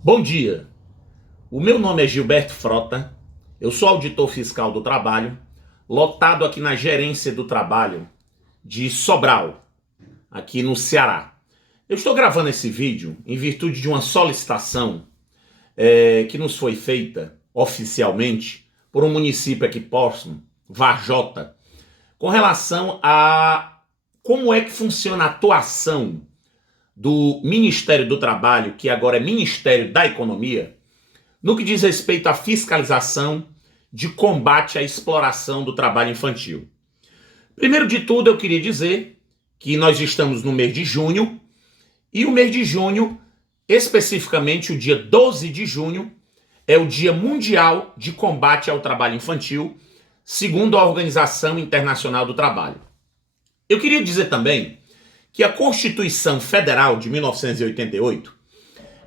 Bom dia, o meu nome é Gilberto Frota, eu sou auditor fiscal do trabalho, lotado aqui na gerência do trabalho de Sobral, aqui no Ceará. Eu estou gravando esse vídeo em virtude de uma solicitação que nos foi feita oficialmente por um município aqui próximo, Varjota, com relação a como é que funciona a atuação do Ministério do Trabalho, que agora é Ministério da Economia, no que diz respeito à fiscalização de combate à exploração do trabalho infantil. Primeiro de tudo, eu queria dizer que nós estamos no mês de junho, e o mês de junho, especificamente o dia 12 de junho, é o Dia Mundial de Combate ao Trabalho Infantil, segundo a Organização Internacional do Trabalho. Eu queria dizer também que a Constituição Federal de 1988,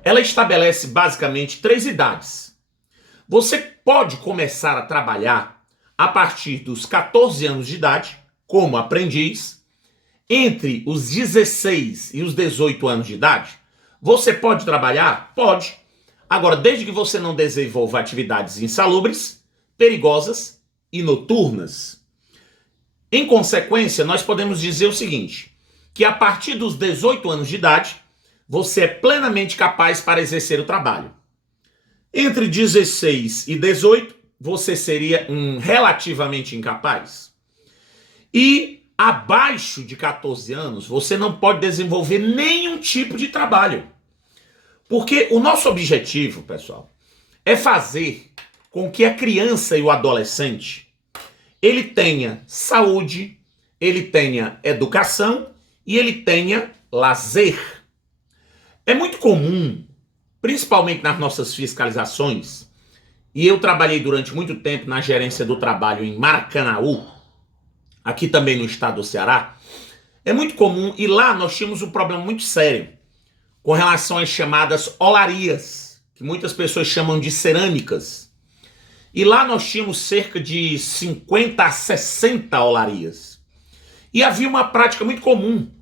ela estabelece basicamente 3 idades. Você pode começar a trabalhar a partir dos 14 anos de idade, como aprendiz. Entre os 16 e os 18 anos de idade, você pode trabalhar? Pode. Agora, desde que você não desenvolva atividades insalubres, perigosas e noturnas. Em consequência, nós podemos dizer o seguinte, que a partir dos 18 anos de idade, você é plenamente capaz para exercer o trabalho. Entre 16 e 18, você seria um relativamente incapaz. E abaixo de 14 anos, você não pode desenvolver nenhum tipo de trabalho. Porque o nosso objetivo, pessoal, é fazer com que a criança e o adolescente ele tenha saúde, ele tenha educação e ele tenha lazer. É muito comum, principalmente nas nossas fiscalizações, e eu trabalhei durante muito tempo na gerência do trabalho em Maracanaú, aqui também no estado do Ceará, é muito comum, e lá nós tínhamos um problema muito sério com relação às chamadas olarias, que muitas pessoas chamam de cerâmicas. E lá nós tínhamos cerca de 50 a 60 olarias. E havia uma prática muito comum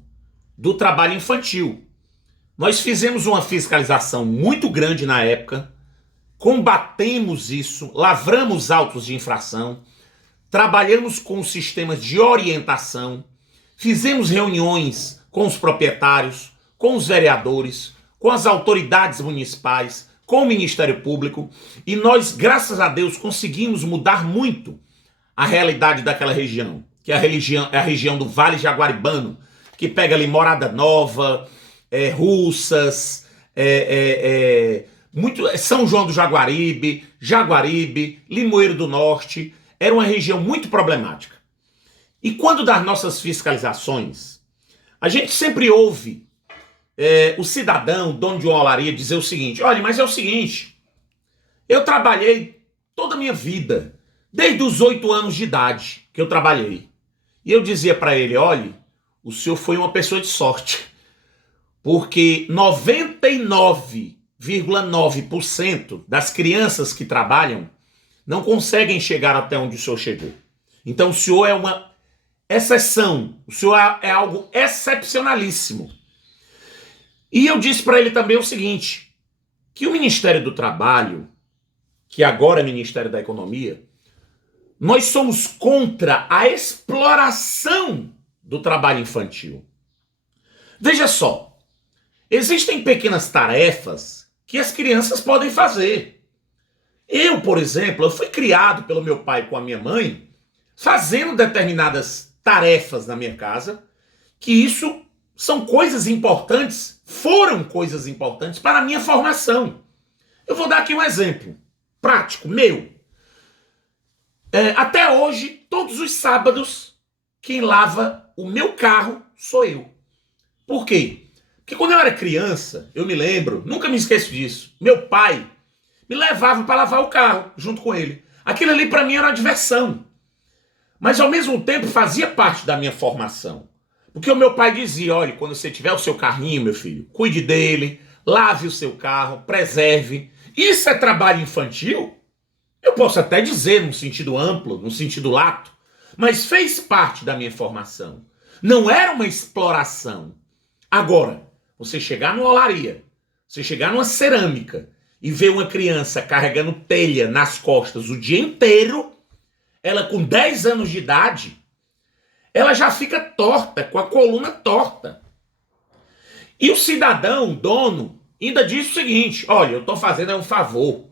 do trabalho infantil. Nós fizemos uma fiscalização muito grande na época, combatemos isso, lavramos autos de infração, trabalhamos com sistemas de orientação, fizemos reuniões com os proprietários, com os vereadores, com as autoridades municipais, com o Ministério Público, e nós, graças a Deus, conseguimos mudar muito a realidade daquela região, que é a região do Vale Jaguaribano, que pega ali Morada Nova, Russas, São João do Jaguaribe, Limoeiro do Norte. Era uma região muito problemática. E quando das nossas fiscalizações, a gente sempre ouve o cidadão, dono de uma olaria, dizer o seguinte: olha, mas é o seguinte, eu trabalhei toda a minha vida, desde os 8 anos de idade que eu trabalhei. E eu dizia para ele: olha, o senhor foi uma pessoa de sorte, porque 99,9% das crianças que trabalham não conseguem chegar até onde o senhor chegou. Então o senhor é uma exceção, o senhor é algo excepcionalíssimo. E eu disse para ele também o seguinte, que o Ministério do Trabalho, que agora é Ministério da Economia, nós somos contra a exploração do trabalho infantil. Veja só, existem pequenas tarefas que as crianças podem fazer. Eu, por exemplo, eu fui criado pelo meu pai com a minha mãe fazendo determinadas tarefas na minha casa, que isso são coisas importantes, foram coisas importantes para a minha formação. Eu vou dar aqui um exemplo prático, meu. Até hoje, todos os sábados, quem lava o meu carro sou eu. Por quê? Porque quando eu era criança, eu me lembro, nunca me esqueço disso, meu pai me levava para lavar o carro junto com ele. Aquilo ali para mim era uma diversão. Mas ao mesmo tempo fazia parte da minha formação. Porque o meu pai dizia: olha, quando você tiver o seu carrinho, meu filho, cuide dele, lave o seu carro, preserve. Isso é trabalho infantil? Eu posso até dizer num sentido amplo, num sentido lato, mas fez parte da minha formação. Não era uma exploração. Agora, você chegar numa olaria, você chegar numa cerâmica e vê uma criança carregando telha nas costas o dia inteiro, ela com 10 anos de idade, ela já fica torta, com a coluna torta. E o cidadão, o dono, ainda diz o seguinte: olha, eu estou fazendo um favor.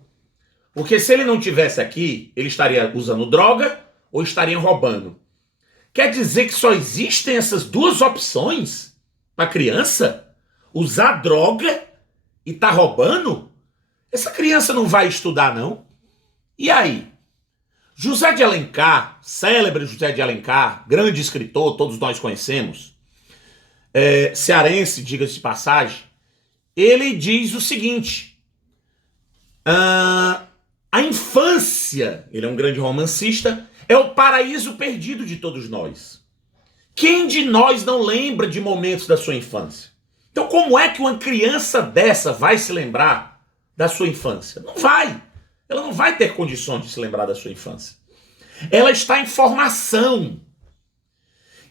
Porque se ele não tivesse aqui, ele estaria usando droga ou estaria roubando. Quer dizer que só existem essas duas opções para criança? Usar droga e tá roubando? Essa criança não vai estudar, não? E aí? José de Alencar, célebre José de Alencar, grande escritor, todos nós conhecemos, cearense, diga-se de passagem, ele diz o seguinte: a infância, ele é um grande romancista, é o paraíso perdido de todos nós. Quem de nós não lembra de momentos da sua infância? Então, como é que uma criança dessa vai se lembrar da sua infância? Não vai. Ela não vai ter condições de se lembrar da sua infância. Ela está em formação.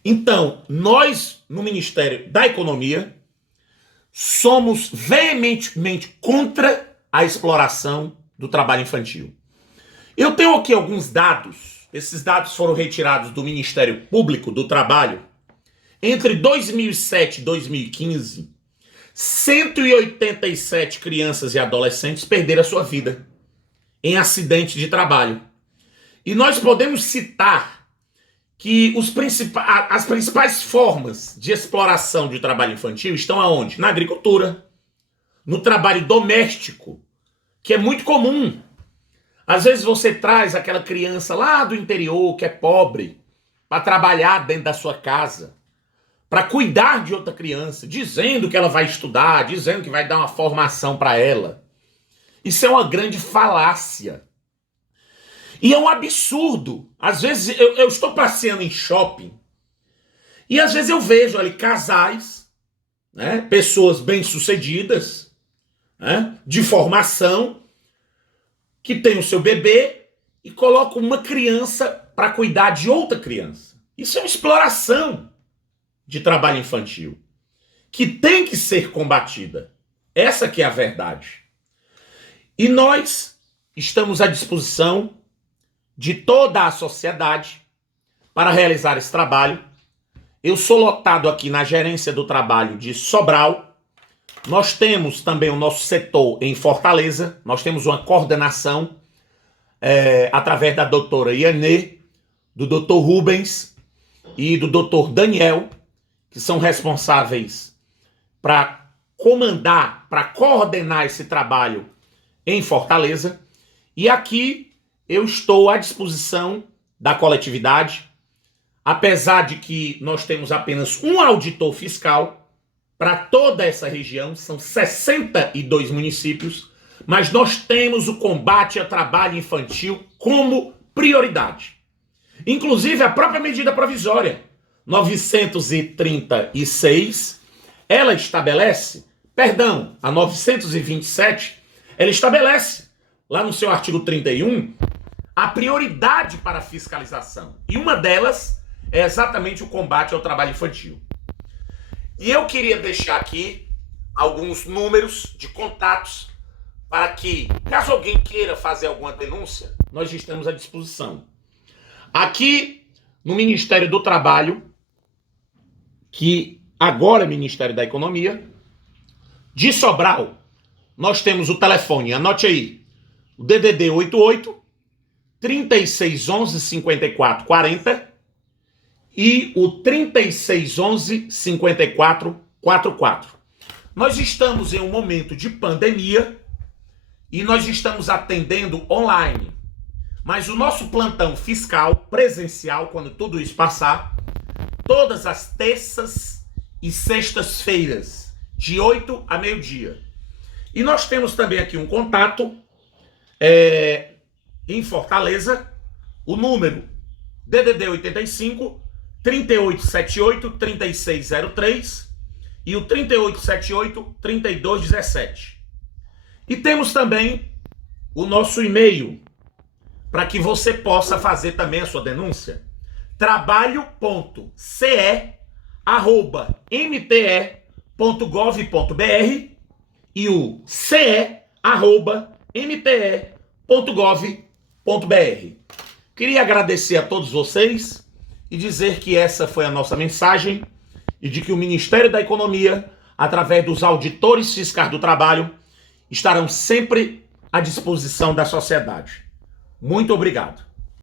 Então, nós, no Ministério da Economia, somos veementemente contra a exploração do trabalho infantil. Eu tenho aqui alguns dados. Esses dados foram retirados do Ministério Público do Trabalho. Entre 2007 e 2015, 187 crianças e adolescentes perderam a sua vida em acidente de trabalho. E nós podemos citar que as principais formas de exploração de trabalho infantil estão aonde? Na agricultura, no trabalho doméstico, que é muito comum. Às vezes você traz aquela criança lá do interior, que é pobre, para trabalhar dentro da sua casa, para cuidar de outra criança, dizendo que ela vai estudar, dizendo que vai dar uma formação para ela. Isso é uma grande falácia. E é um absurdo. Às vezes eu estou passeando em shopping e às vezes eu vejo ali casais, né, pessoas bem-sucedidas, né, de formação, que tem o seu bebê e colocam uma criança para cuidar de outra criança. Isso é uma exploração de trabalho infantil que tem que ser combatida. Essa que é a verdade. E nós estamos à disposição de toda a sociedade para realizar esse trabalho. Eu sou lotado aqui na gerência do trabalho de Sobral. Nós temos também o nosso setor em Fortaleza. Nós temos uma coordenação através da doutora Ianê, do doutor Rubens e do doutor Daniel, que são responsáveis para comandar, para coordenar esse trabalho em Fortaleza. E aqui eu estou à disposição da coletividade, apesar de que nós temos apenas um auditor fiscal para toda essa região, são 62 municípios, mas nós temos o combate ao trabalho infantil como prioridade. Inclusive a própria medida provisória 936, ela estabelece, a 927, ela estabelece, lá no seu artigo 31, a prioridade para a fiscalização. E uma delas é exatamente o combate ao trabalho infantil. E eu queria deixar aqui alguns números de contatos para que, caso alguém queira fazer alguma denúncia, nós estamos à disposição. Aqui no Ministério do Trabalho, que agora é Ministério da Economia, de Sobral, nós temos o telefone, anote aí, o DDD 88 3611 5440 e o 3611 5444. Nós estamos em um momento de pandemia e nós estamos atendendo online. Mas o nosso plantão fiscal presencial, quando tudo isso passar, todas as terças e sextas-feiras, de 8 a meio-dia. E nós temos também aqui um contato em Fortaleza, o número DDD 85 3878 3603 e o 3878 3217. E temos também o nosso e-mail para que você possa fazer também a sua denúncia, trabalho.ce@mte.gov.br e o ce@mte.gov.br. Queria agradecer a todos vocês e dizer que essa foi a nossa mensagem e de que o Ministério da Economia, através dos auditores fiscais do trabalho, estarão sempre à disposição da sociedade. Muito obrigado.